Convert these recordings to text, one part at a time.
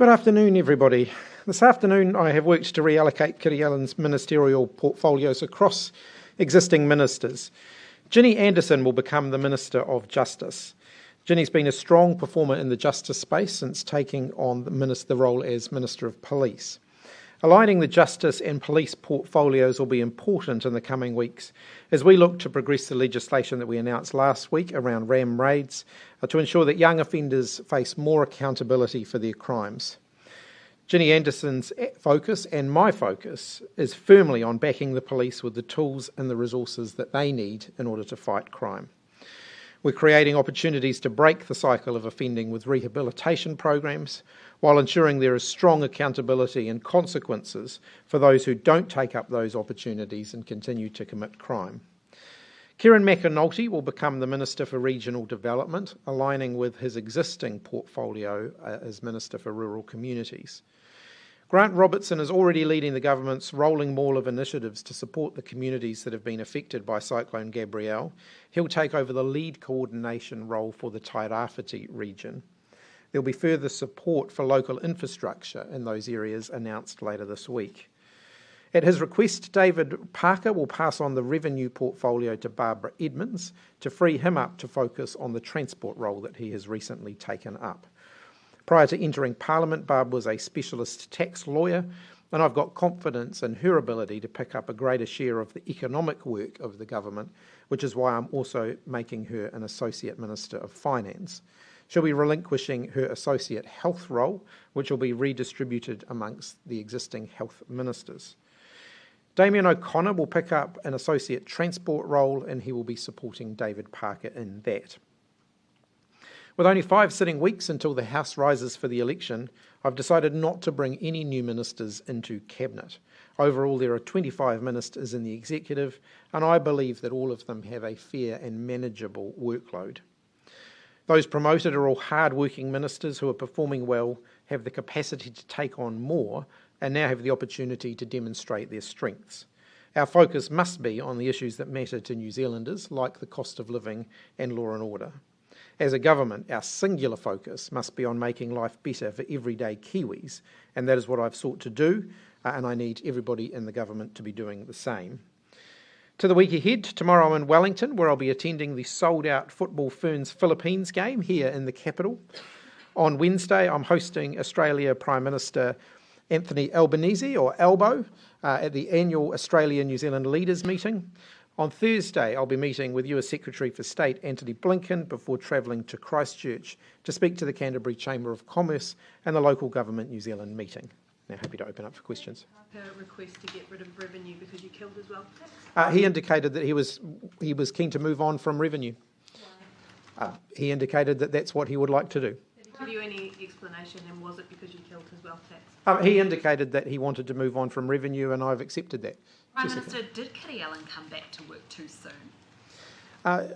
Good afternoon, everybody. This afternoon I have worked to reallocate Kiri Allan's ministerial portfolios across existing ministers. Ginny Anderson will become the Minister of Justice. Ginny's been a strong performer in the justice space since taking on the role as Minister of Police. Aligning the justice and police portfolios will be important in the coming weeks as we look to progress the legislation that we announced last week around RAM raids to ensure that young offenders face more accountability for their crimes. Ginny Anderson's focus and my focus is firmly on backing the police with the tools and the resources that they need in order to fight crime. We're creating opportunities to break the cycle of offending with rehabilitation programs while ensuring there is strong accountability and consequences for those who don't take up those opportunities and continue to commit crime. Kieran McAnulty will become the Minister for Regional Development, aligning with his existing portfolio as Minister for Rural Communities. Grant Robertson is already leading the government's rolling maul of initiatives to support the communities that have been affected by Cyclone Gabrielle. He'll take over the lead coordination role for the Tairāwhiti region. There'll be further support for local infrastructure in those areas announced later this week. At his request, David Parker will pass on the revenue portfolio to Barbara Edmonds to free him up to focus on the transport role that he has recently taken up. Prior to entering Parliament, Barb was a specialist tax lawyer, and I've got confidence in her ability to pick up a greater share of the economic work of the government, which is why I'm also making her an Associate Minister of Finance. She'll be relinquishing her Associate Health role, which will be redistributed amongst the existing health ministers. Damien O'Connor will pick up an Associate Transport role, and he will be supporting David Parker in that. With only 5 sitting weeks until the House rises for the election, I've decided not to bring any new ministers into Cabinet. Overall, there are 25 ministers in the executive, and I believe that all of them have a fair and manageable workload. Those promoted are all hard-working ministers who are performing well, have the capacity to take on more, and now have the opportunity to demonstrate their strengths. Our focus must be on the issues that matter to New Zealanders, like the cost of living and law and order. As a government, our singular focus must be on making life better for everyday Kiwis, and that is what I've sought to do, and I need everybody in the government to be doing the same. To the week ahead, tomorrow I'm in Wellington, where I'll be attending the sold-out Football Ferns Philippines game here in the capital. On Wednesday, I'm hosting Australia Prime Minister Anthony Albanese, or Albo, at the annual Australia-New Zealand Leaders meeting. On Thursday, I'll be meeting with US Secretary for State Antony Blinken before travelling to Christchurch to speak to the Canterbury Chamber of Commerce and the local Government New Zealand meeting. Now, happy to open up for questions. Her request to get rid of revenue because you killed his wealth tax? He indicated that he was keen to move on from revenue. He indicated that that's what he would like to do. Did he give you any explanation, and was it because you killed his wealth tax? He indicated that he wanted to move on from revenue, and I've accepted that. Prime Minister, did Kiri Allan come back to work too soon?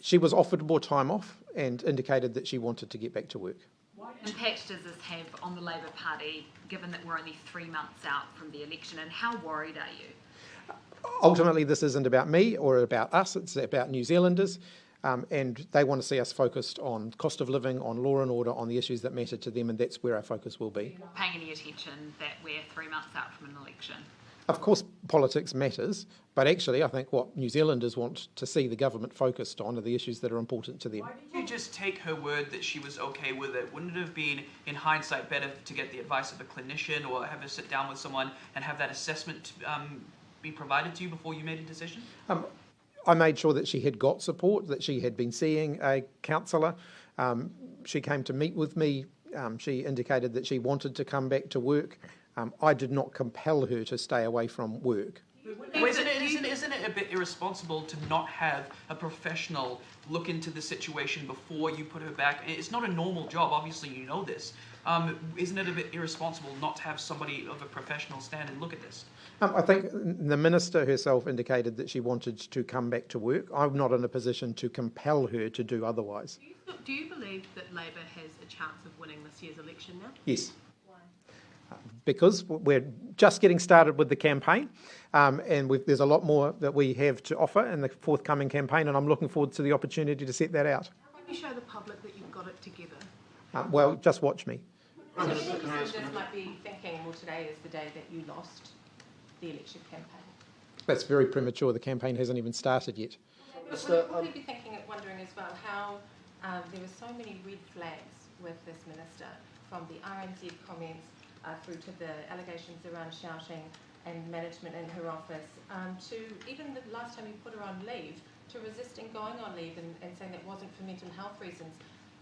She was offered more time off and indicated that she wanted to get back to work. What impact does this have on the Labour Party, given that we're only 3 months out from the election, and how worried are you? Ultimately, this isn't about me or about us, it's about New Zealanders, and they want to see us focused on cost of living, on law and order, on the issues that matter to them, and that's where our focus will be. You're not paying any attention that we're 3 months out from an election? Of course, politics matters, but actually I think what New Zealanders want to see the government focused on are the issues that are important to them. Why did you just take her word that she was okay with it? Wouldn't it have been, in hindsight, better to get the advice of a clinician or have her sit down with someone and have that assessment be provided to you before you made a decision? I made sure that she had got support, that she had been seeing a counsellor. She came to meet with me. She indicated that she wanted to come back to work. I did not compel her to stay away from work. Well, isn't it a bit irresponsible to not have a professional look into the situation before you put her back? It's not a normal job, obviously you know this. Isn't it a bit irresponsible not to have somebody of a professional stand and look at this? I think the Minister herself indicated that she wanted to come back to work. I'm not in a position to compel her to do otherwise. Do you believe that Labour has a chance of winning this year's election now? Yes. Because we're just getting started with the campaign, and there's a lot more that we have to offer in the forthcoming campaign, and I'm looking forward to the opportunity to set that out. How can you show the public that you've got it together? Well, just watch me. So listeners might be thinking, well, today is the day that you lost the election campaign. That's very premature. The campaign hasn't even started yet. Would probably be wondering as well how there were so many red flags with this minister, from the RNZ comments through to the allegations around shouting and management in her office, to even the last time you put her on leave, to resisting going on leave and saying that wasn't for mental health reasons.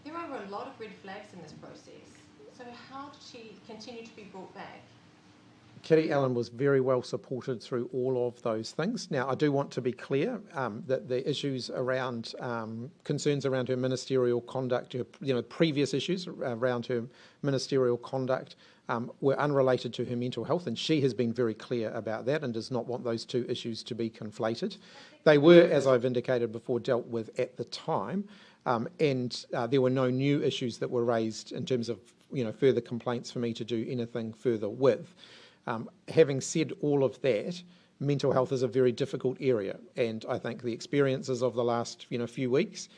There are a lot of red flags in this process. So how did she continue to be brought back? Kiri Allan was very well supported through all of those things. Now, I do want to be clear that the issues around concerns around her ministerial conduct, her, previous issues around her ministerial conduct were unrelated to her mental health, and she has been very clear about that and does not want those two issues to be conflated. They were, as I've indicated before, dealt with at the time, and there were no new issues that were raised in terms of further complaints for me to do anything further with. Having said all of that, mental health is a very difficult area, and I think the experiences of the last few weeks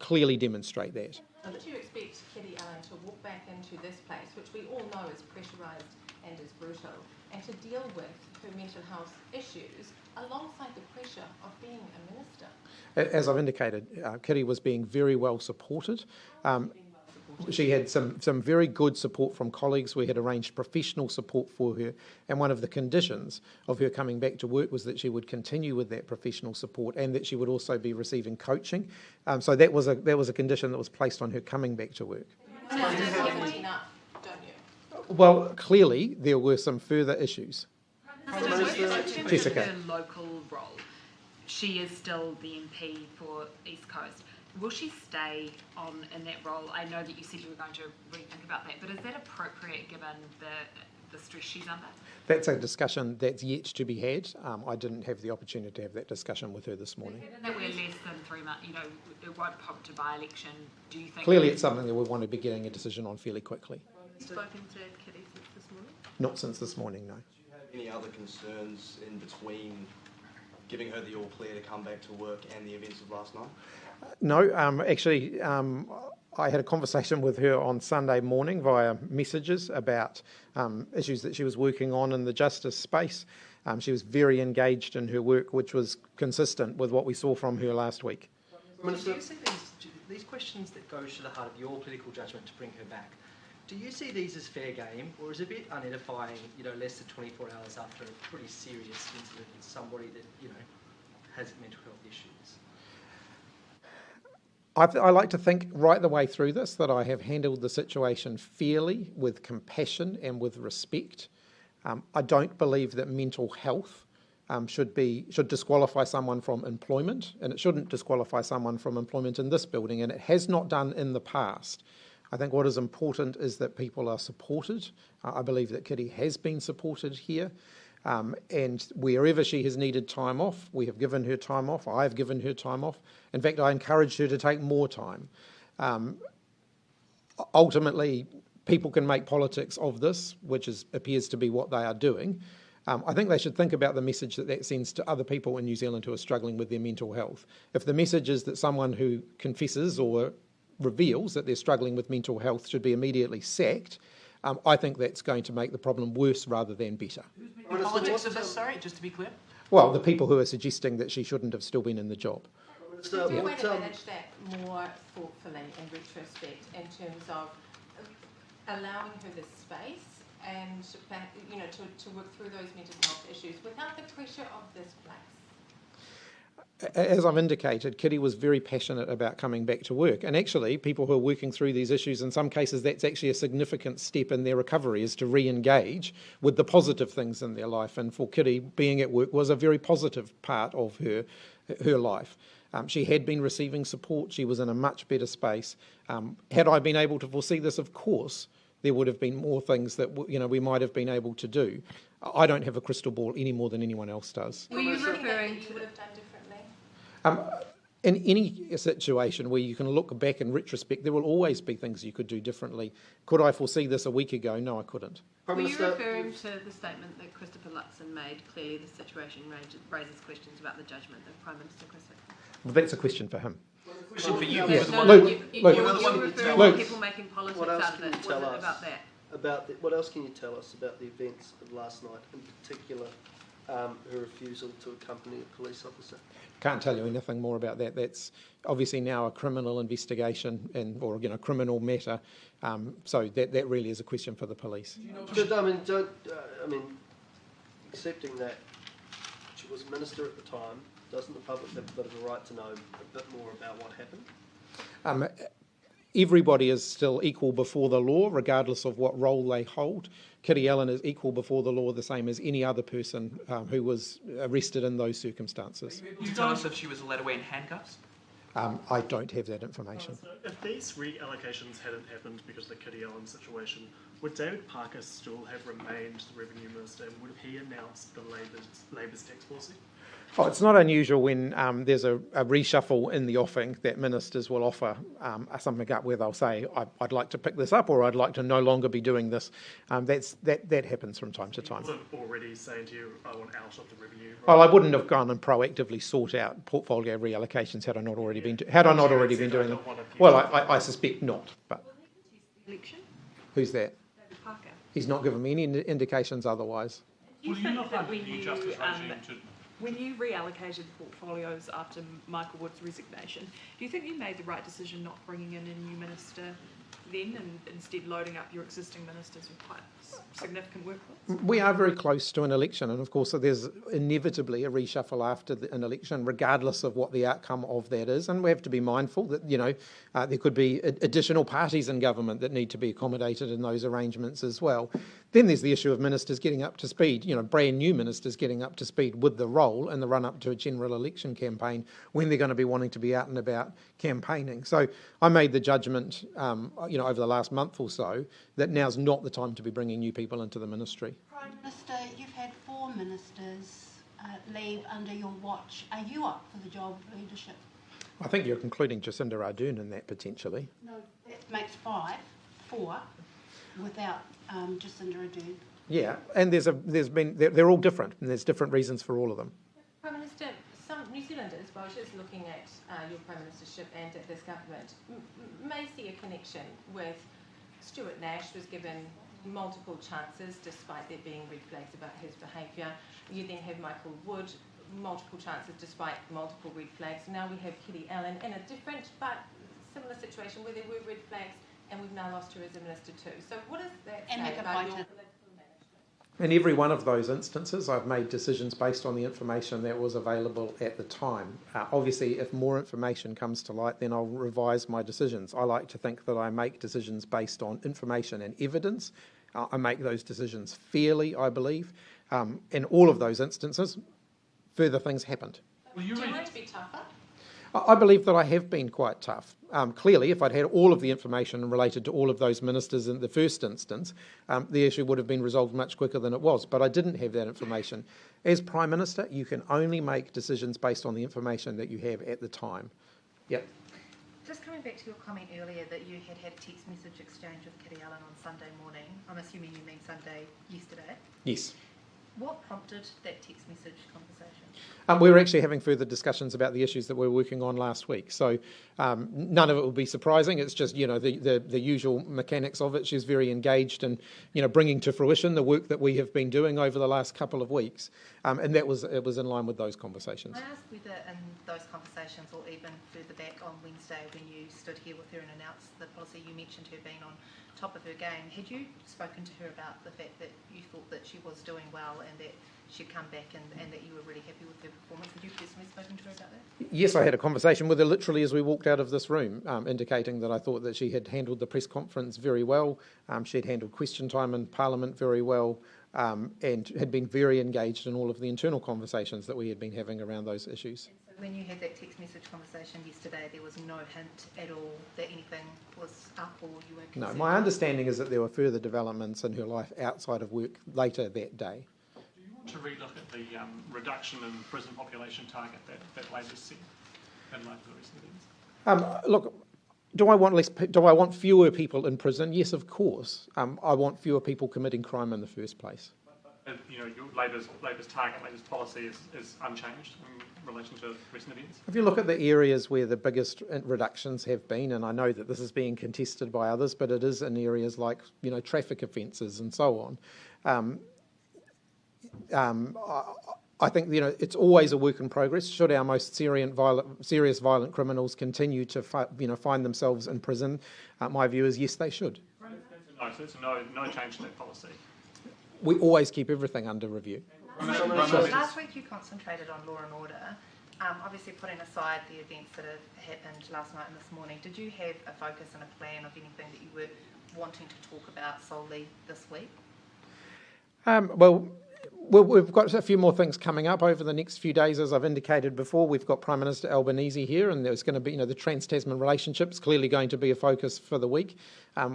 clearly demonstrate that. How did you expect Kiri Allan to walk back into this place, which we all know is pressurised and is brutal, and to deal with her mental health issues alongside the pressure of being a minister? As I've indicated, Kiri was being very well supported. She had some very good support from colleagues. We had arranged professional support for her, and one of the conditions of her coming back to work was that she would continue with that professional support and that she would also be receiving coaching. So that was a condition that was placed on her coming back to work. Well, clearly there were some further issues. Jessica. Her local role. She is still the MP for East Coast. Will she stay on in that role? I know that you said you were going to rethink about that, but is that appropriate given the stress she's under? That's a discussion that's yet to be had. I didn't have the opportunity to have that discussion with her this morning. Given that we're less than 3 months, it won't prompt a by-election, do you think... Clearly it's something that we want to be getting a decision on fairly quickly. Have you spoken to Kiri since this morning? Not since this morning, no. Do you have any other concerns in between giving her the all clear to come back to work and the events of last night? No, actually, I had a conversation with her on Sunday morning via messages about issues that she was working on in the justice space. She was very engaged in her work, which was consistent with what we saw from her last week. Minister, do you see these questions that go to the heart of your political judgment to bring her back? Do you see these as fair game, or is it a bit unedifying, less than 24 hours after a pretty serious incident with somebody that, has mental health issues? I like to think right the way through this that I have handled the situation fairly, with compassion and with respect. I don't believe that mental health should disqualify someone from employment, and it shouldn't disqualify someone from employment in this building, and it has not done in the past. I think what is important is that people are supported. I believe that Kiri has been supported here, and wherever she has needed time off, we have given her time off. I have given her time off. In fact, I encouraged her to take more time. Ultimately, people can make politics of this, which appears to be what they are doing. I think they should think about the message that sends to other people in New Zealand who are struggling with their mental health. If the message is that someone who confesses or reveals that they're struggling with mental health should be immediately sacked, I think that's going to make the problem worse rather than better. The politics of this, sorry, just to be clear? Well, the people who are suggesting that she shouldn't have still been in the job. Is there a way to manage that more thoughtfully in retrospect in terms of allowing her the space and to work through those mental health issues without the pressure of this place? As I've indicated, Kiri was very passionate about coming back to work. And actually, people who are working through these issues, in some cases, that's actually a significant step in their recovery, is to re-engage with the positive things in their life. And for Kiri, being at work was a very positive part of her life. She had been receiving support. She was in a much better space. Had I been able to foresee this, of course, there would have been more things that we might have been able to do. I don't have a crystal ball any more than anyone else does. Were you referring to would have done differently? In any situation where you can look back in retrospect, there will always be things you could do differently. Could I foresee this a week ago? No, I couldn't. Were you referring to the statement that Christopher Luxon made? Clearly the situation raises questions about the judgment of Prime Minister Chris Hipkins. Well, that's a question for him. Question for you. Yeah. You're referring to people making politics out of it. Was it about that? What else can you tell us about the events of last night, in particular her refusal to accompany a police officer? Can't tell you anything more about that. That's obviously now a criminal investigation or criminal matter. So that really is a question for the police. Accepting that she was a minister at the time, doesn't the public have a bit of a right to know a bit more about what happened? Everybody is still equal before the law, regardless of what role they hold. Kiri Allan is equal before the law, the same as any other person who was arrested in those circumstances. Are you able to tell us if she was led away in handcuffs? I don't have that information. So if these reallocations hadn't happened because of the Kiri Allan situation, would David Parker still have remained the Revenue Minister, and would he announce the Labour's tax policy? Oh, it's not unusual when there's a reshuffle in the offing that ministers will offer something up where they'll say, I'd like to pick this up, or I'd like to no longer be doing this. That happens from time to time. He wasn't already saying to you, I want out of the revenue? Right? Well, I wouldn't have gone and proactively sought out portfolio reallocations had I not already been doing them. Well, I suspect not. But election? Who's that? David Parker. He's not given me any indications otherwise. Do you think that when you reallocated portfolios after Michael Wood's resignation, do you think you made the right decision not bringing in a new minister then and instead loading up your existing ministers with quite significant workloads? We are very close to an election, and of course there's inevitably a reshuffle after an election, regardless of what the outcome of that is. And we have to be mindful that there could be additional parties in government that need to be accommodated in those arrangements as well. Then there's the issue of ministers getting up to speed, brand new ministers getting up to speed with the role in the run-up to a general election campaign when they're going to be wanting to be out and about campaigning. So I made the judgment, over the last month or so, that now's not the time to be bringing new people into the ministry. Prime Minister, you've had 4 ministers leave under your watch. Are you up for the job of leadership? I think you're including Jacinda Ardern in that potentially. No, that makes 4 without Jacinda Ardern. Yeah, and they're all different, and there's different reasons for all of them. Prime Minister, some New Zealanders, voters looking at your Prime Ministership and at this government, may see a connection with Stuart Nash was given multiple chances despite there being red flags about his behaviour. You then have Michael Wood, multiple chances despite multiple red flags. Now we have Kiri Allan in a different but similar situation where there were red flags, and we've now lost her as a minister too. So what does that say about your political management? In every one of those instances, I've made decisions based on the information that was available at the time. Obviously, if more information comes to light, then I'll revise my decisions. I like to think that I make decisions based on information and evidence. I make those decisions fairly, I believe. In all of those instances, further things happened. Do you want to be tougher? I believe that I have been quite tough. Clearly, if I'd had all of the information related to all of those ministers in the first instance, the issue would have been resolved much quicker than it was. But I didn't have that information. As Prime Minister, you can only make decisions based on the information that you have at the time. Yep. Just coming back to your comment earlier that you had a text message exchange with Kiri Allan on Sunday morning. I'm assuming you mean Sunday yesterday. Yes. What prompted that text message conversation? We were actually having further discussions about the issues that we were working on last week. So none of it will be surprising. It's just, the usual mechanics of it. She's very engaged in, bringing to fruition the work that we have been doing over the last couple of weeks. And it was in line with those conversations. I asked whether in those conversations or even further back on Wednesday when you stood here with her and announced the policy, you mentioned her being on top of her game. Had you spoken to her about the fact that you thought that she was doing well and that she'd come back and that you were really happy with her performance? Had you personally spoken to her about that? Yes, I had a conversation with her literally as we walked out of this room, indicating that I thought that she had handled the press conference very well, she had handled question time in Parliament very well, and had been very engaged in all of the internal conversations that we had been having around those issues. And so when you had that text message conversation yesterday, there was no hint at all that anything was up or you were concerned? No, my understanding is that there were further developments in her life outside of work later that day. To relook at the reduction in prison population target that Labour's set in light of the recent events? Look, do I want fewer people in prison? Yes, of course. I want fewer people committing crime in the first place. Labour's target, Labour's policy is unchanged. relation to recent events? If you look at the areas where the biggest reductions have been, and I know that this is being contested by others, but it is in areas like, traffic offences and so on. I think, it's always a work in progress. Should our most serious violent criminals continue to, find themselves in prison, my view is yes, they should. So it's no change to that policy. We always keep everything under review. Last week you concentrated on law and order, obviously putting aside the events that have happened last night and this morning. Did you have a focus and a plan of anything that you were wanting to talk about solely this week? Well, we've got a few more things coming up over the next few days, as I've indicated before. We've got Prime Minister Albanese here, and there's going to be, the Trans-Tasman relationship's clearly going to be a focus for the week.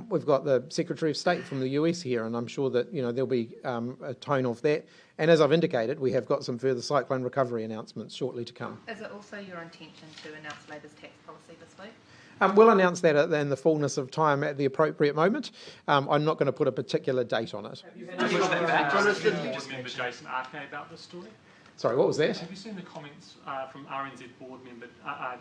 We've got the Secretary of State from the US here, and I'm sure that, there'll be a tone of that. And as I've indicated, we have got some further cyclone recovery announcements shortly to come. Is it also your intention to announce Labor's tax policy this week? We'll announce that in the fullness of time at the appropriate moment. I'm not going to put a particular date on it. Have you member Jason Arke about this story? Sorry, what was that? Have you seen the comments from RNZ board member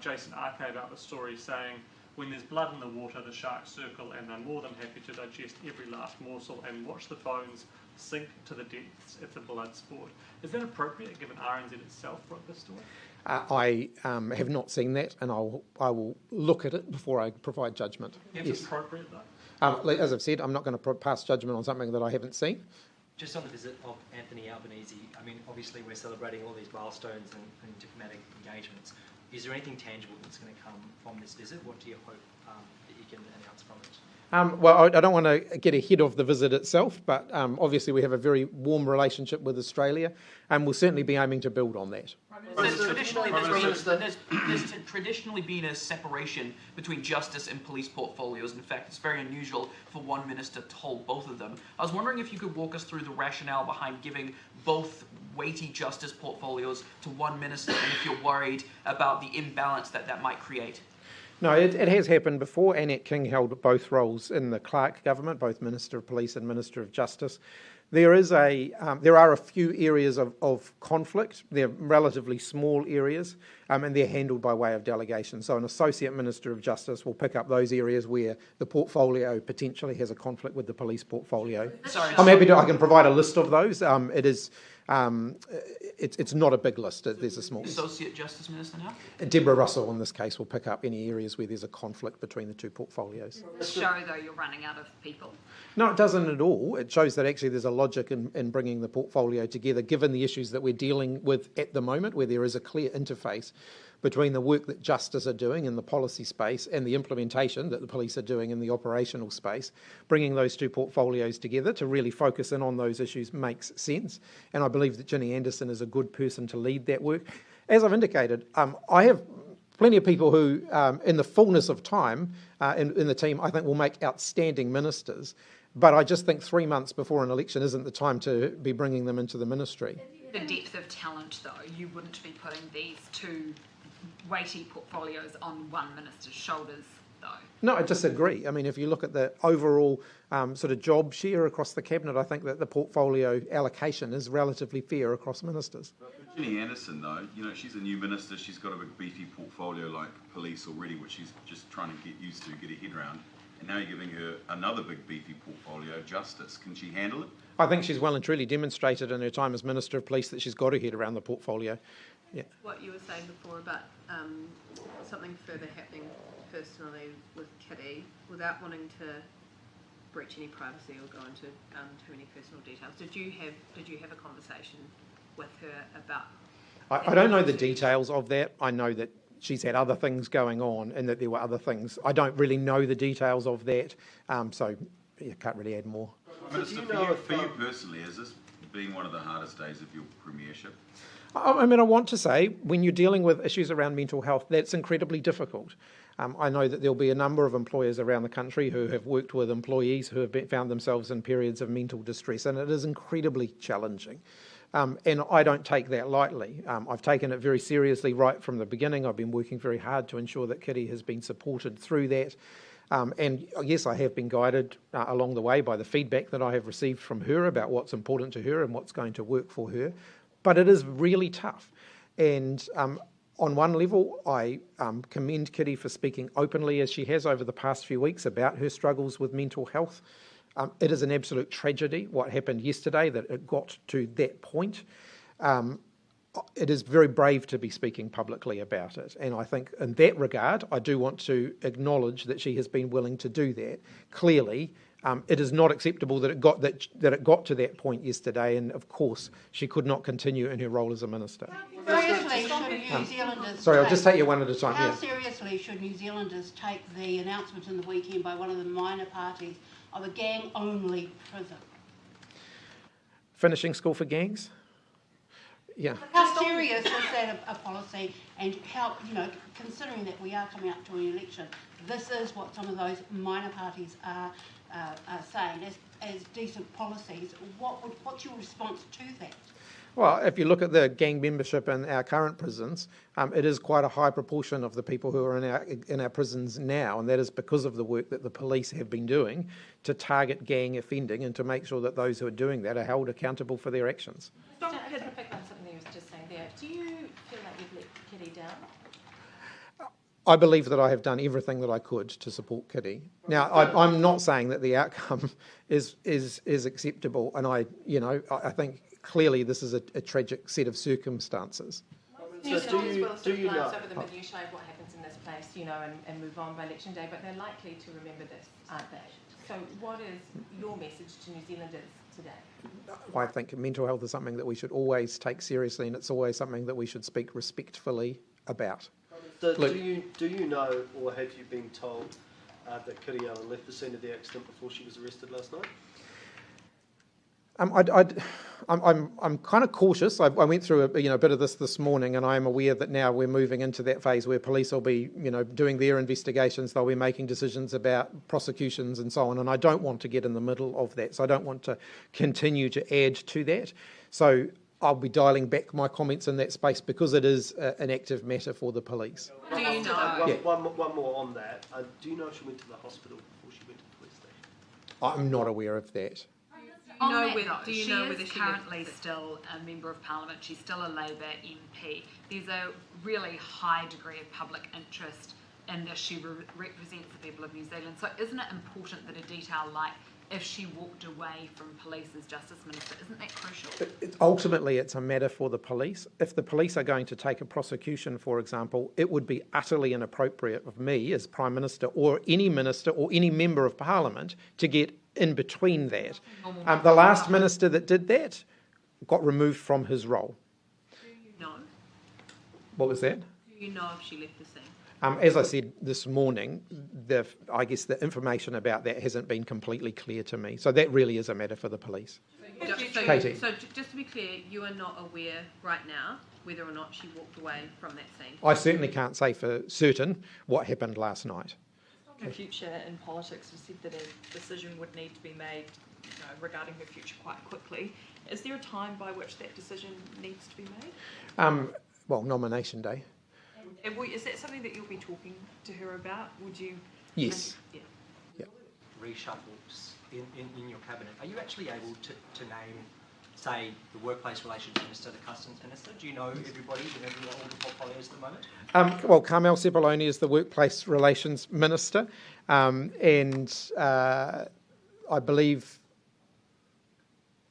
Jason Arke about the story, saying, when there's blood in the water, the sharks circle, and they're more than happy to digest every last morsel and watch the bones sink to the depths if the blood's sport. Is that appropriate, given RNZ itself wrote this story? I have not seen that, and I will look at it before I provide judgment. It's appropriate, though? As I've said, I'm not going to pass judgment on something that I haven't seen. Just on the visit of Anthony Albanese, I mean, obviously we're celebrating all these milestones and diplomatic engagements. Is there anything tangible that's going to come from this visit? What do you hope that you can announce from it? Well, I don't want to get ahead of the visit itself, but obviously we have a very warm relationship with Australia, and we'll certainly be aiming to build on that. There's traditionally been a separation between justice and police portfolios. In fact, it's very unusual for one minister to hold both of them. I was wondering if you could walk us through the rationale behind giving both weighty justice portfolios to one minister, and if you're worried about the imbalance that might create. No, it has happened before. Annette King held both roles in the Clark government, both Minister of Police and Minister of Justice. There are a few areas of conflict. They're relatively small areas, and they're handled by way of delegation. So an Associate Minister of Justice will pick up those areas where the portfolio potentially has a conflict with the police portfolio. I'm happy I can provide a list of those. It's not a big list. There's a small list. Associate Justice Minister now? Deborah Russell, in this case, will pick up any areas where there's a conflict between the two portfolios. Does it show, though, you're running out of people? No, it doesn't at all. It shows that actually there's a logic in bringing the portfolio together, given the issues that we're dealing with at the moment, where there is a clear interface between the work that Justice are doing in the policy space and the implementation that the police are doing in the operational space. Bringing those two portfolios together to really focus in on those issues makes sense, and I believe that Ginny Anderson is a good person to lead that work. As I've indicated, I have plenty of people who, in the fullness of time, in the team, I think will make outstanding ministers, but I just think 3 months before an election isn't the time to be bringing them into the ministry. The depth of talent, though, you wouldn't be putting these two weighty portfolios on one minister's shoulders, though. No, I disagree. I mean, if you look at the overall sort of job share across the cabinet, I think that the portfolio allocation is relatively fair across ministers. But for Ginny Anderson, though, she's a new minister. She's got a big beefy portfolio like police already, which she's just trying to get used to, get her head around. And now you're giving her another big beefy portfolio, justice. Can she handle it? I think she's well and truly demonstrated in her time as Minister of Police that she's got her head around the portfolio. Yeah. What you were saying before about something further happening personally with Kiri, without wanting to breach any privacy or go into too many personal details, did you have a conversation with her about? I don't know the details of that. I know that she's had other things going on and that there were other things. I don't really know the details of that, so you can't really add more. Minister, for you personally, has this been one of the hardest days of your premiership? I mean, I want to say, when you're dealing with issues around mental health, that's incredibly difficult. I know that there'll be a number of employers around the country who have worked with employees who have found themselves in periods of mental distress, and it is incredibly challenging. And I don't take that lightly. I've taken it very seriously right from the beginning. I've been working very hard to ensure that Kiri has been supported through that. And yes, I have been guided along the way by the feedback that I have received from her about what's important to her and what's going to work for her. But it is really tough. And on one level, I commend Kiri for speaking openly as she has over the past few weeks about her struggles with mental health. It is an absolute tragedy what happened yesterday, that it got to that point. It is very brave to be speaking publicly about it, and I think in that regard I do want to acknowledge that she has been willing to do that. Clearly it is not acceptable that it got to that point yesterday, and of course she could not continue in her role as a minister. Seriously, should New Zealanders sorry, I'll just take you one at a time. How seriously should New Zealanders take the announcement in the weekend by one of the minor parties of a gang-only prison? Finishing school for gangs? Yeah. How serious is that a policy, and how, considering that we are coming up to an election, this is what some of those minor parties are saying as decent policies. What's your response to that? Well, if you look at the gang membership in our current prisons, it is quite a high proportion of the people who are in our prisons now, and that is because of the work that the police have been doing to target gang offending and to make sure that those who are doing that are held accountable for their actions. To pick on something you were just saying there, do you feel like you've let Kiri down? I believe that I have done everything that I could to support Kiri. Now, I'm not saying that the outcome is acceptable, and I think clearly this is a tragic set of circumstances. New Zealanders will sort of glance over the minutiae of what happens in this place, and move on by election day, but they're likely to remember this, aren't they? So what is your message to New Zealanders today? I think mental health is something that we should always take seriously, and it's always something that we should speak respectfully about. So do you know, or have you been told that Kiri Allan left the scene of the accident before she was arrested last night? I'm kind of cautious. I went through a bit of this morning, and I am aware that now we're moving into that phase where police will be doing their investigations. They'll be making decisions about prosecutions and so on, and I don't want to get in the middle of that. So I don't want to continue to add to that. So I'll be dialing back my comments in that space because it is an active matter for the police. Do you know? One more on that. Do you know if she went to the hospital before she went to the police station? I'm not aware of that. Do you know whether she currently still a Member of Parliament? She's still a Labour MP. There's a really high degree of public interest in this. She represents the people of New Zealand. So isn't it important that a detail like if she walked away from police as Justice Minister, isn't that crucial? Ultimately, it's a matter for the police. If the police are going to take a prosecution, for example, it would be utterly inappropriate of me as Prime Minister or any minister or any Member of Parliament to get in between that. The last minister that did that got removed from his role. Do you know? What was that? Do you know if she left the scene? As I said this morning, I guess the information about that hasn't been completely clear to me. So that really is a matter for the police. Katie. So just to be clear, you are not aware right now whether or not she walked away from that scene? I certainly can't say for certain what happened last night. Her future in politics, you said that a decision would need to be made regarding her future quite quickly. Is there a time by which that decision needs to be made? Well, nomination day. Is that something that you'll be talking to her about? Would you? Yes. Yeah. Reshuffles in your cabinet. Are you actually able to name, say, the workplace relations minister, the customs minister? Do you know everybody, all the portfolios at the moment? Well, Carmel Sepuloni is the workplace relations minister, and I believe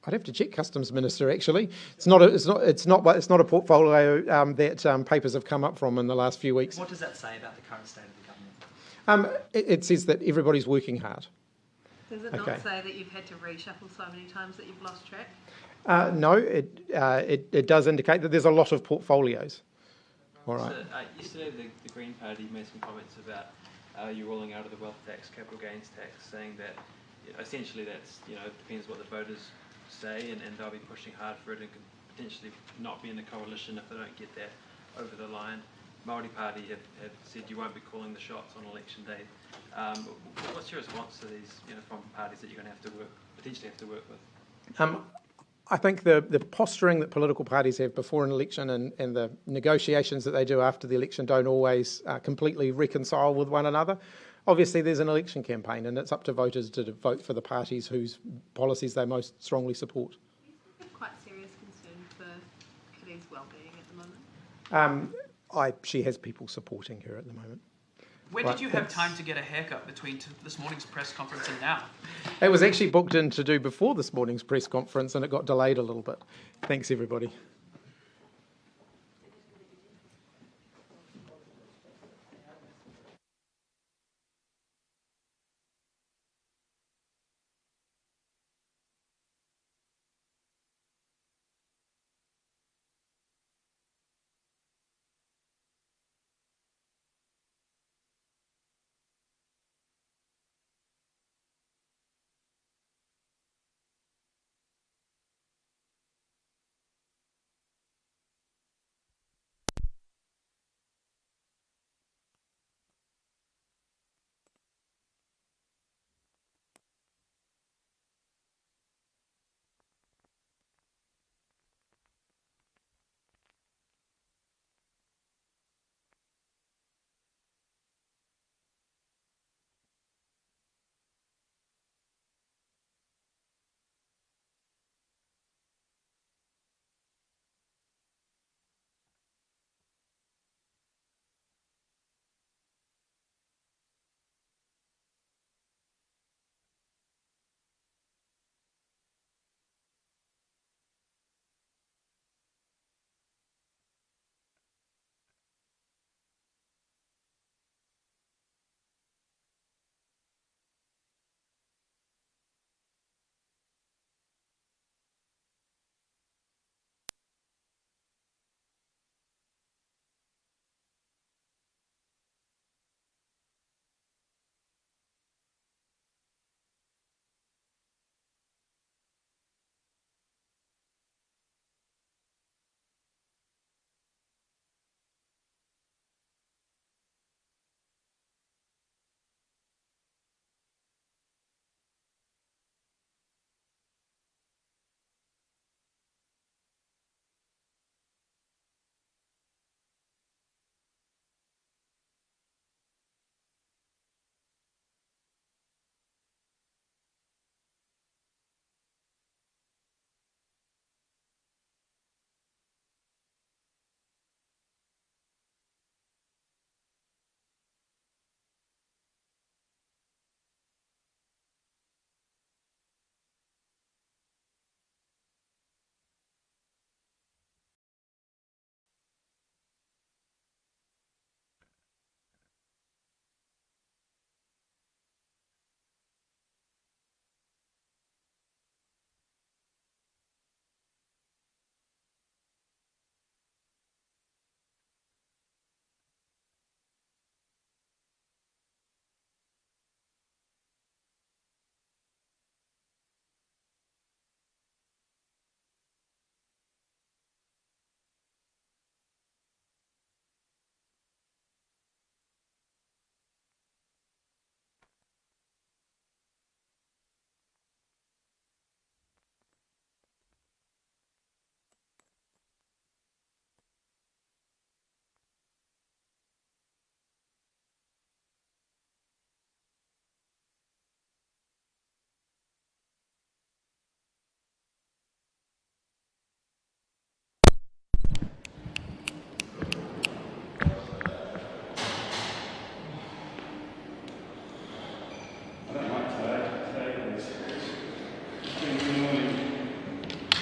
I'd have to check customs minister. Actually, it's not a portfolio that papers have come up from in the last few weeks. What does that say about the current state of the government? It says that everybody's working hard. Does it not say that you've had to reshuffle so many times that you've lost track? No, it does indicate that there's a lot of portfolios. All right. So, yesterday, the Green Party made some comments about you rolling out of the wealth tax, capital gains tax, saying that essentially that's depends what the voters say, and they'll be pushing hard for it and could potentially not be in a coalition if they don't get that over the line. Māori Party have said you won't be calling the shots on election day. What's your response to these from parties that you're going to potentially have to work with? I think the posturing that political parties have before an election and the negotiations that they do after the election don't always completely reconcile with one another. Obviously, there's an election campaign, and it's up to voters to vote for the parties whose policies they most strongly support. Is there quite serious concern for Kiri's well-being at the moment? She has people supporting her at the moment. When did you have time to get a haircut between this morning's press conference and now? It was actually booked in to do before this morning's press conference, and it got delayed a little bit. Thanks, everybody.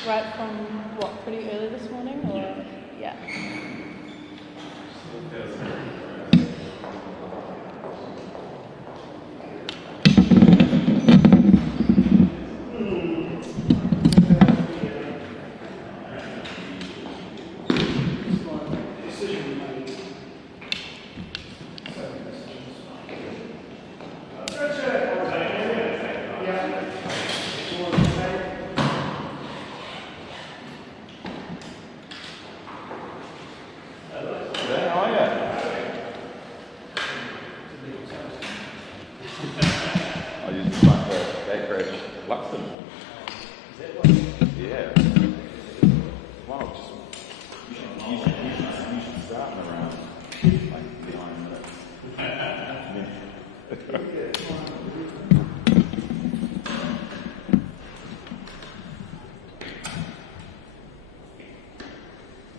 Right from what, pretty early this morning, or yeah?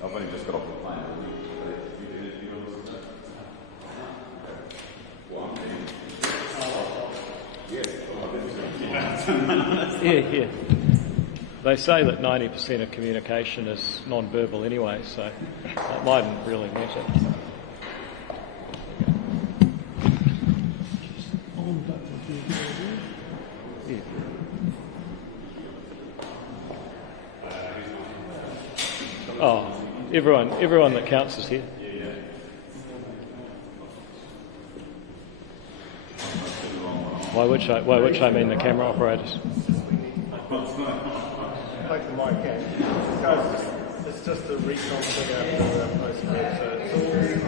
I've only just got off the plane. Yeah. They say that 90% of communication is non-verbal anyway, so that mightn't really matter. Yeah. Oh, everyone that counts is here. By which I mean the camera operators. Like the mic can. It's just a reconfigure after post-web, so it's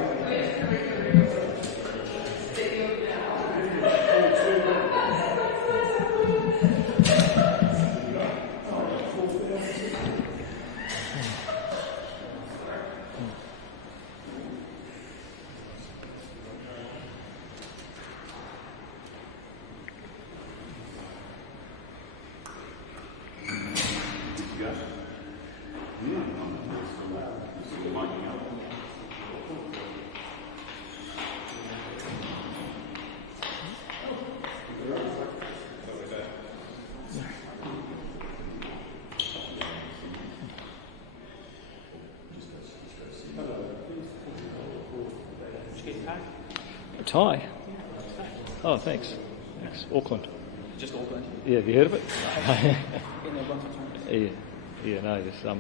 Tie. Oh, thanks. Auckland. Just Auckland? Yeah, have you heard of it? Yeah, no, there's a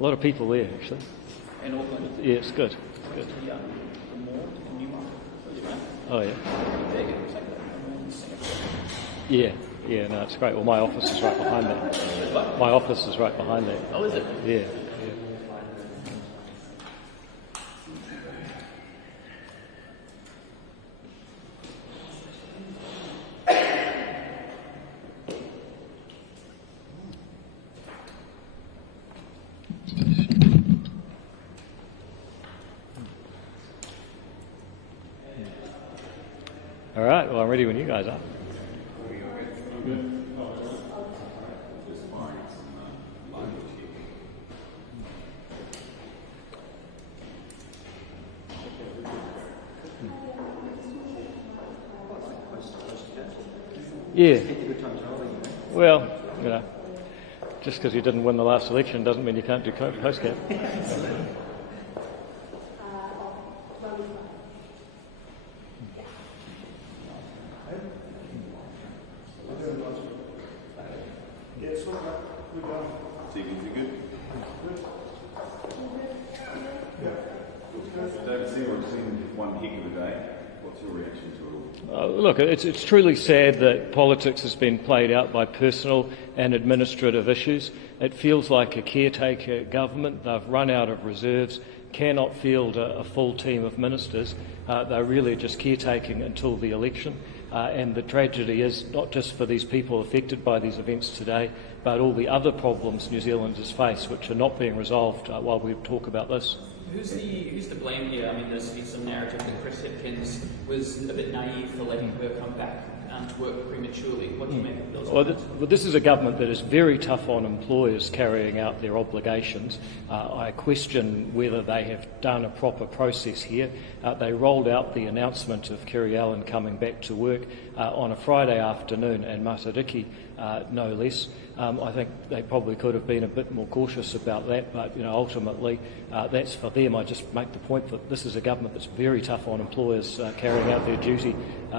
lot of people there, actually. In Auckland? Yeah, it's good. It's good. Oh, yeah. Yeah, no, it's great. Well, my office is right behind that. My office is right behind that. Oh, is it? Yeah. All right, well, I'm ready when you guys are. Yeah. Well, you know, just because you didn't win the last election doesn't mean you can't do postcap. Look, it's truly sad that politics has been played out by personal and administrative issues. It feels like a caretaker government. They've run out of reserves, cannot field a full team of ministers. They're really just caretaking until the election. And the tragedy is not just for these people affected by these events today, but all the other problems New Zealanders face, which are not being resolved while we talk about this. Who's to blame here? I mean, there's been some narrative that Chris Hipkins was a bit naive for letting her come back to work prematurely. What do you make of those? Well, this is a government that is very tough on employers carrying out their obligations. I question whether they have done a proper process here. They rolled out the announcement of Kiri Allan coming back to work on a Friday afternoon, and Matariki, no less. I think they probably could have been a bit more cautious about that, but ultimately that's for them. I just make the point that this is a government that's very tough on employers carrying out their duty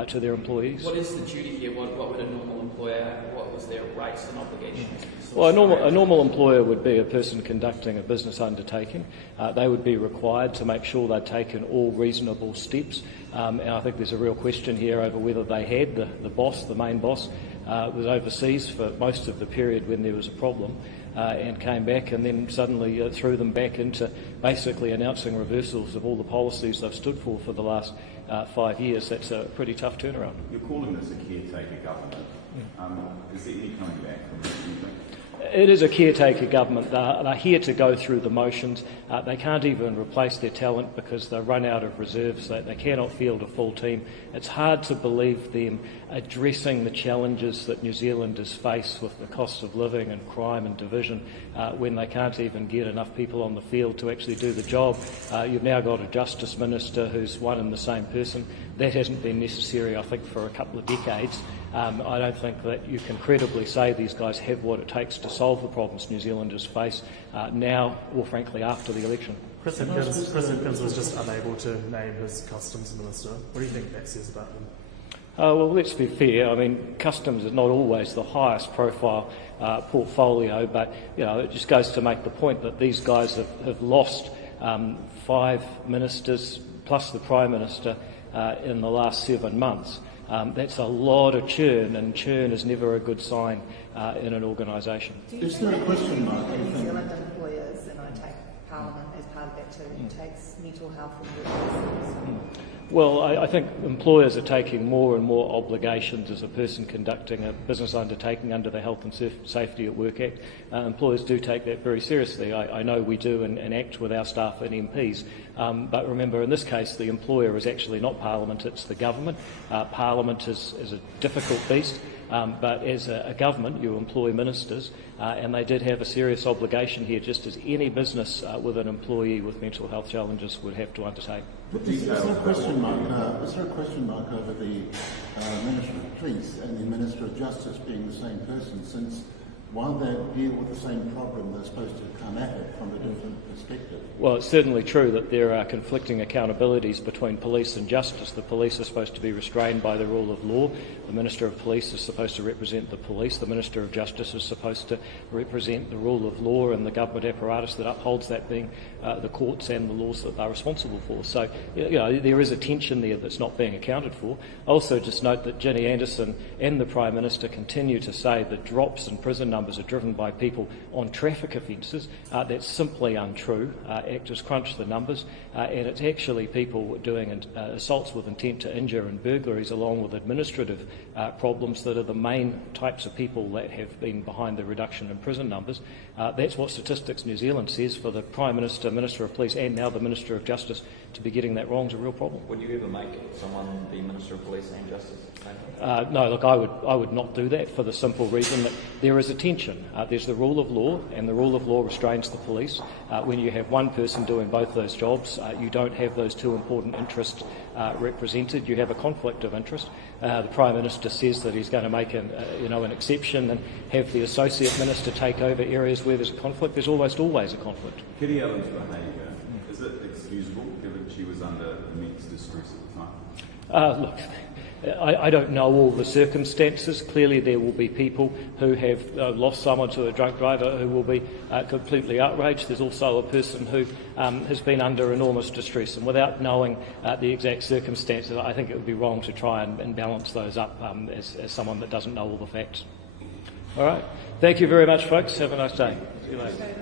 to their employees. What is the duty here? What would a normal employer have? What was their rights and obligations? Well, a normal employer would be a person conducting a business undertaking. They would be required to make sure they'd taken all reasonable steps. And I think there's a real question here over whether they had. The main boss, was overseas for most of the period when there was a problem and came back and then suddenly threw them back into basically announcing reversals of all the policies they've stood for the last 5 years. That's a pretty tough turnaround. You're calling this a caretaker government. Is there any coming back from this? It is a caretaker government. They're here to go through the motions. They can't even replace their talent because they've run out of reserves. They cannot field a full team. It's hard to believe them addressing the challenges that New Zealanders face with the cost of living and crime and division division when they can't even get enough people on the field to actually do the job. You've now got a Justice Minister who's one and the same person. That hasn't been necessary, I think, for a couple of decades. I don't think that you can credibly say these guys have what it takes to solve the problems New Zealanders face now or, frankly, after the election. Chris Hipkins was just unable to name his customs minister. What do you think that says about him? Well, let's be fair. I mean, customs is not always the highest profile portfolio, but it just goes to make the point that these guys have lost 5 ministers plus the Prime Minister in the last 7 months. That's a lot of churn, and churn is never a good sign in an organisation. Is there a question mark? New Zealand employers, and I take Parliament as part of that too, takes mental health and work. Well, I think employers are taking more and more obligations as a person conducting a business undertaking under the Health and Safety at Work Act. Employers do take that very seriously. I know we do and act with our staff and MPs. But remember, in this case, the employer is actually not Parliament, it's the government. Parliament is a difficult beast. But as a government, you employ ministers, and they did have a serious obligation here, just as any business with an employee with mental health challenges would have to undertake. Is there a question mark over the Minister of Police and the Minister of Justice being the same person, since while they deal with the same problem, they're supposed to come at it from a different perspective? Well, it's certainly true that there are conflicting accountabilities between police and justice. The police are supposed to be restrained by the rule of law. The Minister of Police is supposed to represent the police. The Minister of Justice is supposed to represent the rule of law and the government apparatus that upholds that, being the courts and the laws that they're responsible for. So, there is a tension there that's not being accounted for. Also, just note that Ginny Anderson and the Prime Minister continue to say that drops in prison numbers are driven by people on traffic offences. That's simply untrue. Actors crunch the numbers, and it's actually people doing assaults with intent to injure and burglaries, along with administrative problems, that are the main types of people that have been behind the reduction in prison numbers. That's what Statistics New Zealand says. For the Prime Minister, Minister of Police and now the Minister of Justice to be getting that wrong is a real problem. Would you ever make someone be Minister of Police and Justice at the same time? No, look, I would not do that, for the simple reason that there is a tension. There's the rule of law, and the rule of law restrains the police. When you have one person doing both those jobs, you don't have those two important interests represented. You have a conflict of interest. The Prime Minister says that he's going to make an exception and have the Associate Minister take over areas where there's a conflict. There's almost always a conflict. Kiri Allan's behaviour, is it excusable given she was under immense distress at the time? Look, I don't know all the circumstances. Clearly there will be people who have lost someone to a drunk driver who will be completely outraged. There's also a person who has been under enormous distress, and without knowing the exact circumstances, I think it would be wrong to try and balance those up as someone that doesn't know all the facts. All right. Thank you very much, folks. Have a nice day. See you later.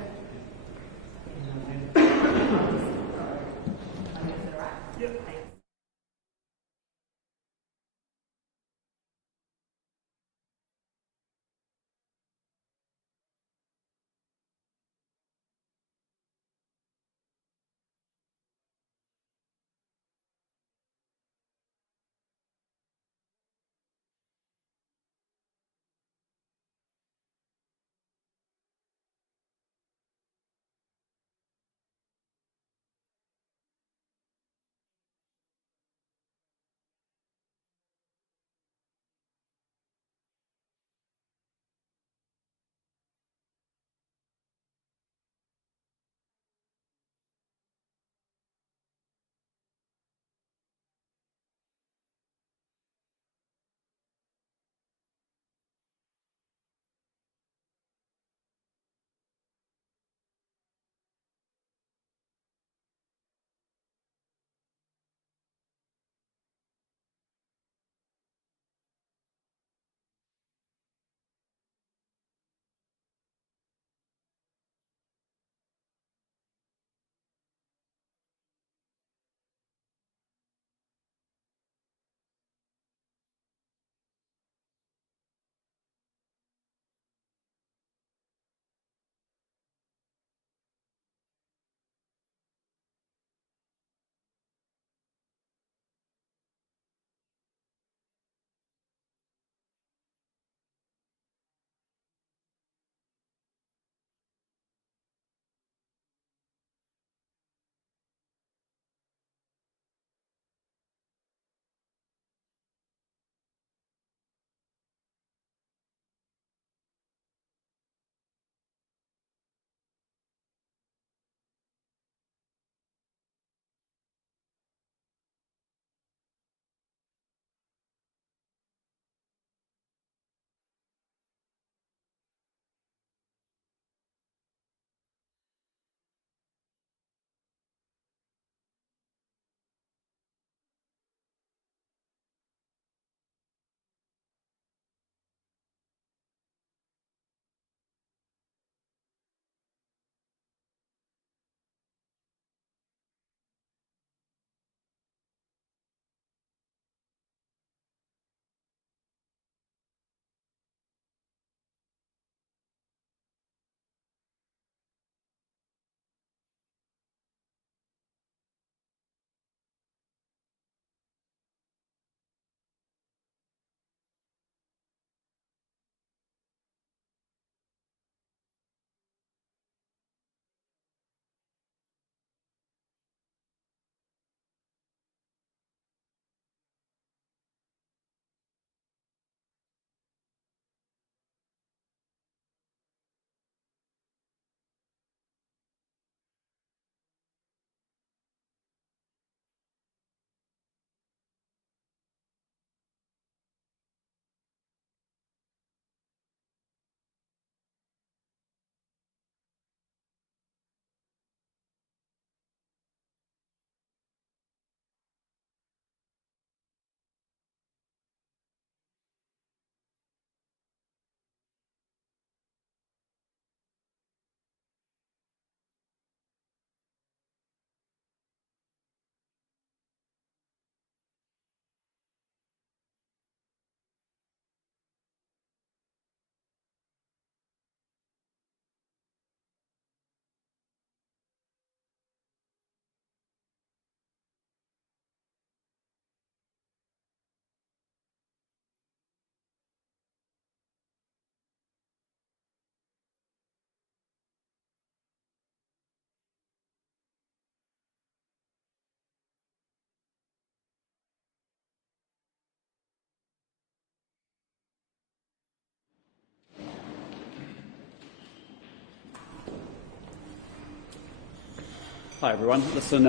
Hi everyone. Listen,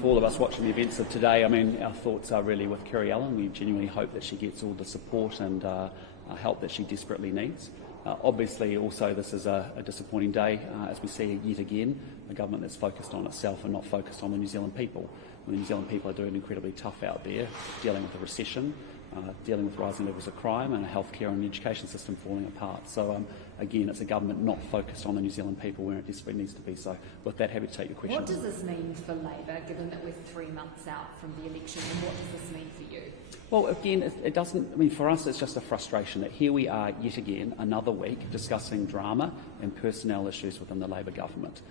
for all of us watching the events of today, I mean, our thoughts are really with Kiri Allan. We genuinely hope that she gets all the support and help that she desperately needs. Obviously, also, this is a disappointing day as we see yet again a government that's focused on itself and not focused on the New Zealand people. The New Zealand people are doing incredibly tough out there, dealing with the recession, dealing with rising levels of crime and a healthcare and education system falling apart. So again, it's a government not focused on the New Zealand people where it desperately needs to be. So with that, happy to take your question. What does this mean for Labor, given that we're 3 months out from the election, and what does this mean for you? Well, again, it doesn't, I mean, for us it's just a frustration that here we are yet again, another week, discussing drama and personnel issues within the Labor government.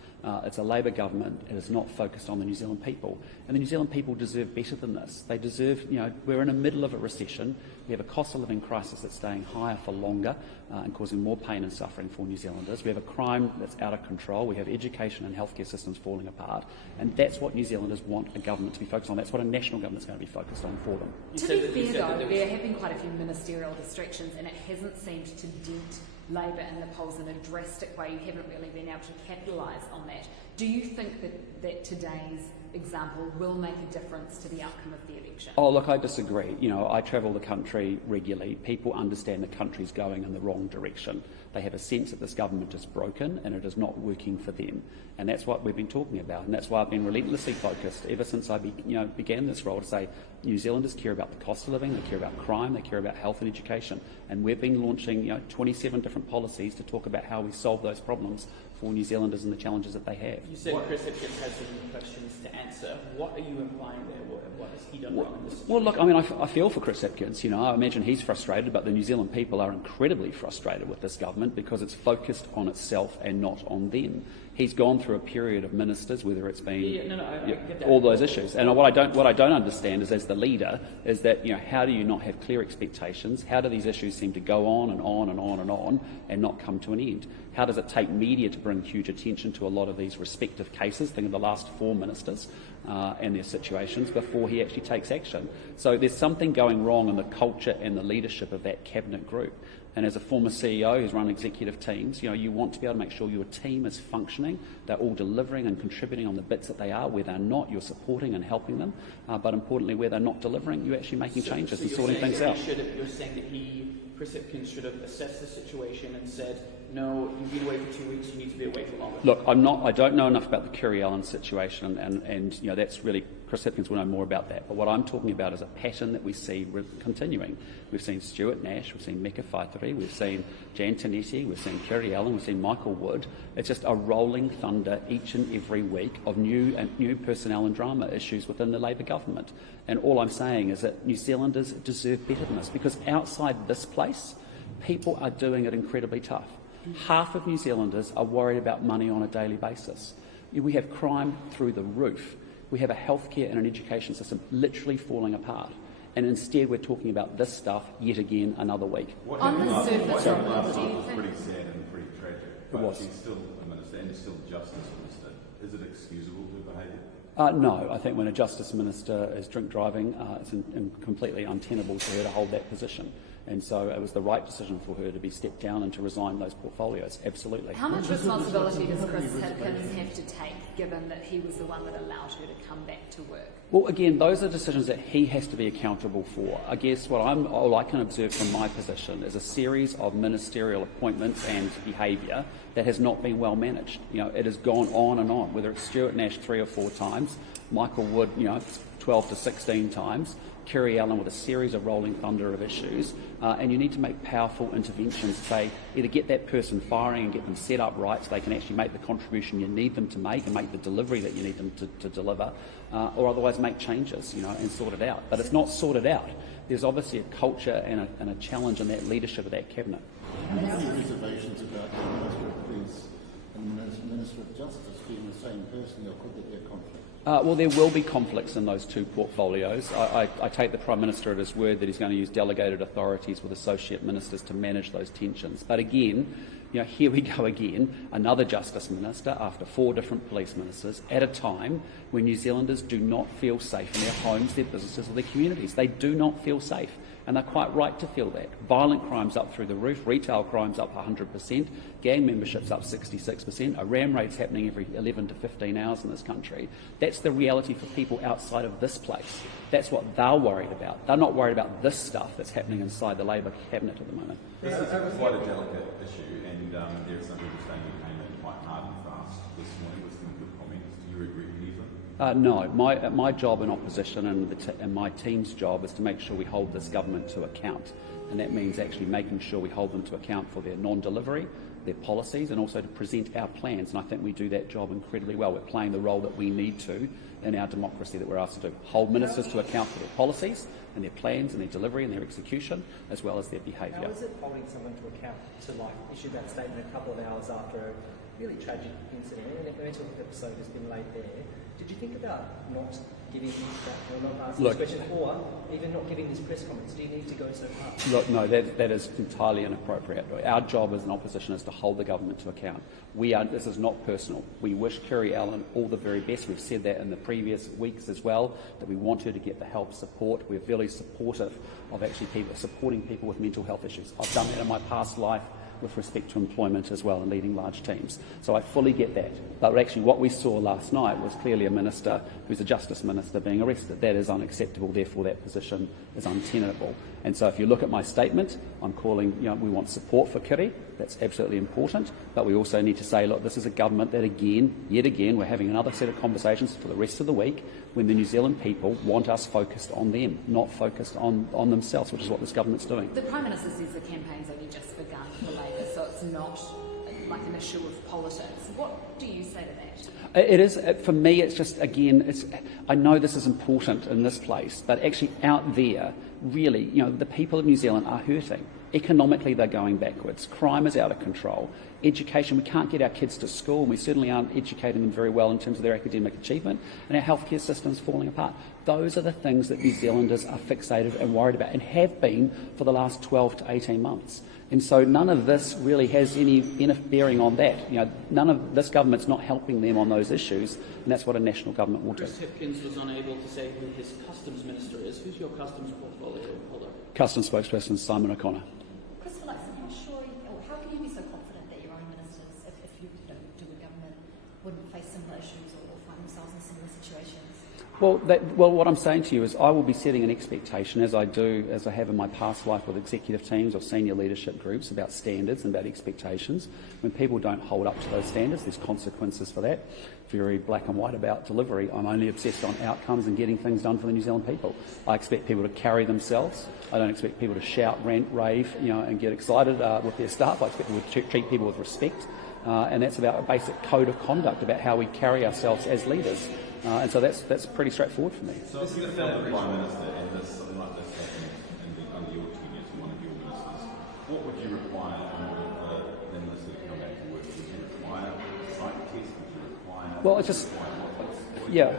It's a Labor government, it is not focused on the New Zealand people. And the New Zealand people deserve better than this. They deserve, we're in the middle of a recession, we have a cost of living crisis that's staying higher for longer and causing more pain and suffering for New Zealanders. We have a crime that's out of control, we have education and healthcare systems falling apart, and that's what New Zealanders want a government to be focused on. That's what a national government's going to be focused on for them. To be fair though, there have been quite a few ministerial distractions and it hasn't seemed to dent Labor in the polls in a drastic way. You haven't really been able to capitalise on that. Do you think that today's example will make a difference to the outcome of the election? Oh, look, I disagree. I travel the country regularly. People understand the country's going in the wrong direction. They have a sense that this government is broken and it is not working for them. And that's what we've been talking about. And that's why I've been relentlessly focused ever since I began this role to say New Zealanders care about the cost of living, they care about crime, they care about health and education. And we've been launching 27 different policies to talk about how we solve those problems for New Zealanders and the challenges that they have. You said Chris Hipkins has some questions to answer. What are you implying there? What has he done wrong in this situation? Well, look, I mean, I feel for Chris Hipkins. I imagine he's frustrated, but the New Zealand people are incredibly frustrated with this government because it's focused on itself and not on them. He's gone through a period of ministers, whether it's been I get that. all those issues. And what I don't understand is, as the leader, is that how do you not have clear expectations? How do these issues seem to go on and on and on and on and not come to an end? How does it take media to bring huge attention to a lot of these respective cases? Think of the last 4 ministers and their situations before he actually takes action. So there's something going wrong in the culture and the leadership of that cabinet group. And as a former CEO who's run executive teams, you want to be able to make sure your team is functioning, they're all delivering and contributing on the bits that they are. Where they're not, you're supporting and helping them. But importantly, where they're not delivering, you're actually making changes and sorting things out. You're saying that Chris Hipkins should have assessed the situation and said, no, you've been away for 2 weeks, you need to be away for longer. Look, I don't know enough about the Kiri Allan situation, and that's really, Chris Hipkins will know more about that. But what I'm talking about is a pattern that we see continuing. We've seen Stuart Nash, we've seen Meka Whaitiri, we've seen Jan Tinetti, we've seen Kiri Allan, we've seen Michael Wood. It's just a rolling thunder each and every week of new personnel and drama issues within the Labor government. And all I'm saying is that New Zealanders deserve better than this, because outside this place, people are doing it incredibly tough. Half of New Zealanders are worried about money on a daily basis. We have crime through the roof. We have a healthcare and an education system literally falling apart. And instead we're talking about this stuff yet again another week. What happened last week was pretty sad and pretty tragic. But she's still a minister and still Justice Minister. Is it excusable her behaviour? No, I think when a Justice Minister is drink driving, it's completely untenable for her to hold that position. And so it was the right decision for her to be stepped down and to resign those portfolios, absolutely. How much responsibility does Chris Hipkins have to take, given that he was the one that allowed her to come back to work? Well, again, those are decisions that he has to be accountable for. I guess all I can observe from my position is a series of ministerial appointments and behaviour that has not been well managed. It has gone on and on, whether it's Stuart Nash 3 or 4 times, Michael Wood, 12 to 16 times, Kiri Allan with a series of rolling thunder of issues, and you need to make powerful interventions to say either get that person firing and get them set up right so they can actually make the contribution you need them to make and make the delivery that you need them to deliver, or otherwise make changes, and sort it out. But it's not sorted out. There's obviously a culture and a challenge in that leadership of that cabinet. Do you have any reservations about the Minister of Police and the Minister of Justice being the same person, or could there be a conflict? Well, there will be conflicts in those 2 portfolios. I take the Prime Minister at his word that he's going to use delegated authorities with associate ministers to manage those tensions. But again, here we go again, another Justice Minister after 4 different police ministers at a time when New Zealanders do not feel safe in their homes, their businesses or their communities. They do not feel safe. and they're quite right to feel that. Violent crime's up through the roof, retail crime's up 100%, gang membership's up 66%, a ram raid's happening every 11 to 15 hours in this country. That's the reality for people outside of this place. That's what they're worried about. They're not worried about this stuff that's happening inside the Labor cabinet at the moment. This is quite a delicate issue, and there are some people saying you came in quite hard and fast this morning with some good comments. Do you agree with these? No, my job in opposition and my team's job is to make sure we hold this government to account, and that means actually making sure we hold them to account for their non-delivery, their policies, and also to present our plans, and I think we do that job incredibly well. We're playing the role that we need to in our democracy that we're asked to do. Hold ministers to account for their policies and their plans and their delivery and their execution, as well as their behaviour. How is it holding someone to account to issue that statement a couple of hours after a really tragic incident, and a mental episode has been laid there? Did you think about not giving or not asking this question, or even not giving these press comments? Do you need to go so far? Look, no, that is entirely inappropriate. Our job as an opposition is to hold the government to account. This is not personal. We wish Kiri Allan all the very best. We've said that in the previous weeks as well, that we want her to get the help, support. We're very supportive of actually supporting people with mental health issues. I've done that in my past life with respect to employment as well and leading large teams. So I fully get that. But actually what we saw last night was clearly a minister who's a justice minister being arrested. That is unacceptable, therefore that position is untenable. And so if you look at my statement, I'm calling, we want support for Kiri. That's absolutely important. But we also need to say, look, this is a government that yet again, we're having another set of conversations for the rest of the week when the New Zealand people want us focused on them, not focused on themselves, which is what this government's doing. The Prime Minister says the campaign's only just begun for Labor, so it's not like an issue of politics. What do you say to that? It is, for me, it's just, again, I know this is important in this place, but actually out there, really, the people of New Zealand are hurting. Economically, they're going backwards. Crime is out of control. Education, we can't get our kids to school, and we certainly aren't educating them very well in terms of their academic achievement, and our healthcare system's falling apart. Those are the things that New Zealanders are fixated and worried about, and have been for the last 12 to 18 months. And so none of this really has any bearing on that. None of this government's not helping them on those issues, and that's what a national government will do. Chris Hipkins was unable to say who his customs minister is. Who's your customs portfolio holder? Customs spokesperson Simon O'Connor. Chris Hipkins, how can you be so confident that your own ministers, if you do a government, wouldn't face similar issues or find themselves in similar situations? Well, what I'm saying to you is I will be setting an expectation, as I have in my past life with executive teams or senior leadership groups, about standards and about expectations. When people don't hold up to those standards, there's consequences for that. Very black and white about delivery. I'm only obsessed on outcomes and getting things done for the New Zealand people. I expect people to carry themselves. I don't expect people to shout, rant, rave, and get excited with their staff. I expect people to treat people with respect. And that's about a basic code of conduct about how we carry ourselves as leaders. And so that's pretty straightforward for me. So if you found the Prime Minister and something like this happened under your tenure to one of your ministers, what would you require in order for the minister to come back to work? Would you require a psych test? Would you require... Well, it's just... Yeah.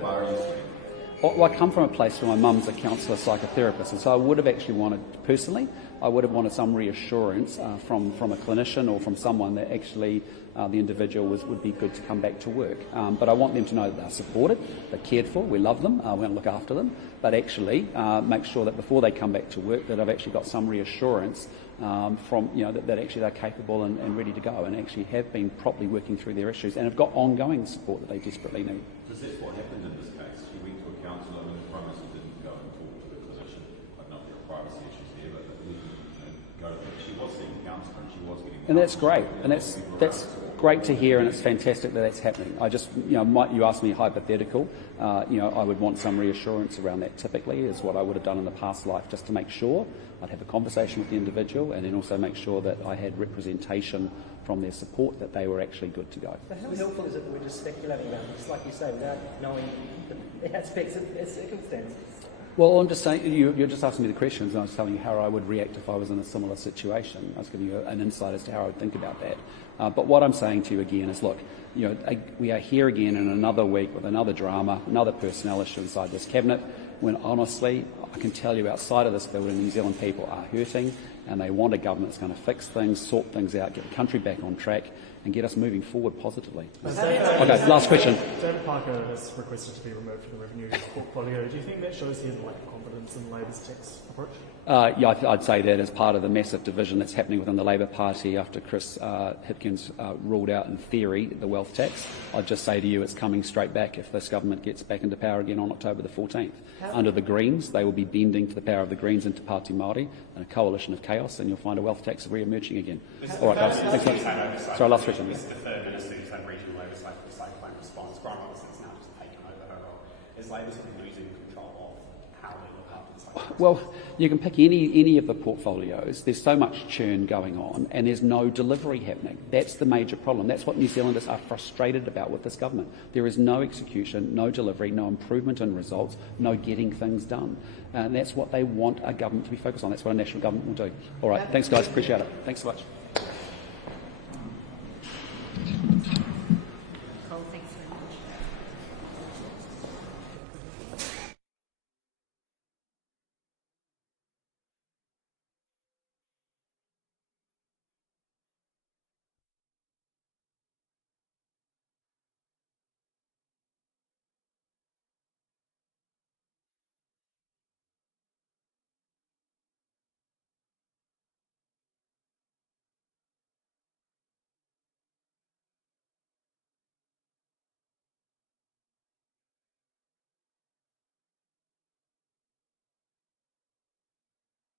Well, I come from a place where my mum's a counsellor psychotherapist, and so I would have actually wanted, personally, I would have wanted some reassurance from a clinician or from someone that actually the individual would be good to come back to work. But I want them to know that they're supported, they're cared for, we love them, we're going to look after them, but actually make sure that before they come back to work that I've actually got some reassurance from, that actually they're capable and ready to go and actually have been properly working through their issues and have got ongoing support that they desperately need. Because that's what happened in this case. She went to a counsellor and the Prime Minister didn't go and talk to the clinician. I don't know if there are privacy issues there, but she was seeing a counsellor and she was getting... And that's great, and that's great to hear, and it's fantastic that that's happening. I just, you asked me hypothetical, I would want some reassurance around that typically, is what I would have done in the past life, just to make sure I'd have a conversation with the individual and then also make sure that I had representation from their support that they were actually good to go. So how helpful is it that we're just speculating about this, like you say, without knowing the aspects of their circumstances? Well, I'm just saying, you're just asking me the questions, and I was telling you how I would react if I was in a similar situation. I was giving you an insight as to how I would think about that. But what I'm saying to you again is, look, we are here again in another week with another drama, another personnel issue inside this cabinet, when honestly, I can tell you outside of this building, New Zealand people are hurting, and they want a government that's going to fix things, sort things out, get the country back on track, and get us moving forward positively. Okay, last question. David Parker has requested to be removed from the revenue portfolio. Do you think that shows his lack of confidence difference in Labor's tax approach? Yeah, I'd say that as part of the massive division that's happening within the Labor Party after Chris Hipkins ruled out in theory the wealth tax. I'd just say to you it's coming straight back if this government gets back into power again on October the 14th. Under the Greens, they will be bending to the power of the Greens into Pāti Māori and a coalition of chaos, and you'll find a wealth tax re-emerging again. All right, guys. Thanks much. Sorry, last question. This is the third minister who's had regional oversight for the cyclone response. Grant Robertson's now just taken over her role. Is Labor sort of losing control of how they look after the cyclone? Well, you can pick any of the portfolios. There's so much churn going on and there's no delivery happening. That's the major problem. That's what New Zealanders are frustrated about with this government. There is no execution, no delivery, no improvement in results, no getting things done. And that's what they want a government to be focused on. That's what a national government will do. All right, thanks guys, appreciate it. Thanks so much.